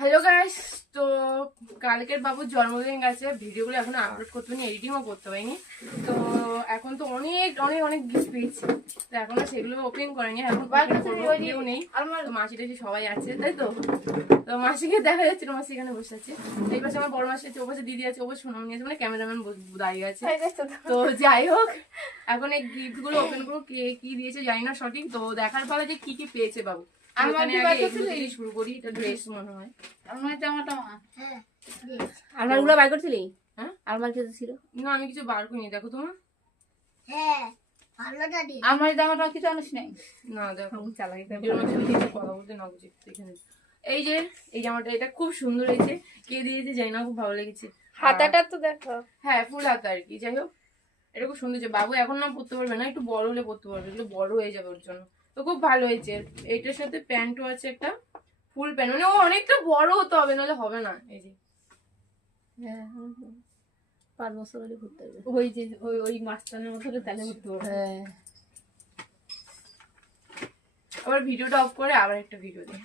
Hello guys, তো কালকের বাবুর জন্মদিন গেছে, ভিডিওগুলো এখনো আপলোড করতে পারিনি, এডিটিংও করতে পারিনি। তো এখন তো অনেক অনেক অনেক গিফট পেয়েছি, তো এখনো সেগুলো ওপেন করেনি, এখন কেউ নেই, তো মাসি টাসি সবাই আছে, তাই তো। তো মাসিকে দেখা যাচ্ছে, মাসি এখানে বসে আছে, এই পাশে আমার বড় মাসি আছে, ও পাশে দিদি আছে, ও পাশে সোনাম নিয়ে আছে, মানে ক্যামেরাম্যান দাঁড়িয়ে আছে। তো যাই হোক, এখন এই গিফট গুলো ওপেন করবো, কে কি দিয়েছে জানি না সঠিক, তো দেখার পরে যে কি কি পেয়েছে বাবু। শুরু করি, এটা ড্রেস মনে হয়। আলমারিগুলো বার করছিলি? হ্যাঁ, আলমারি ছিল না, আমি কিছু বার করিনি, দেখো তোমার। আলমারি জামাটা কিছু আনিস নাই? না দেখো, কথা বলতে না বুঝি এখানে। এই যে এই জামাটা, এটা খুব সুন্দর হয়েছে, কে দিয়েছে জানি না, খুব ভালো লেগেছে। হাতাটা তো দেখো। হ্যাঁ, ফুল হাতা আর কি। যাই হোক, এটা খুব সুন্দর হয়েছে। বাবু এখন না পরতে পারবে না, একটু বড় হলে পরতে পারবে, এগুলো বড় হয়ে যাবে ওর জন্য। তো খুব ভালো হয়েছে। এইটার সাথে প্যান্টও আছে, একটা ফুল প্যান্ট, মানে ও অনেকটা বড় হতে হবে, নাহলে হবে না। এই যে 5 বছর হলে ঘুরতে হবে, ওই যে ওই মাস্টারের মতো তাহলে ঘুরতে হবে। হ্যাঁ, আবার ভিডিওটা অফ করে আবার একটা ভিডিও দিই।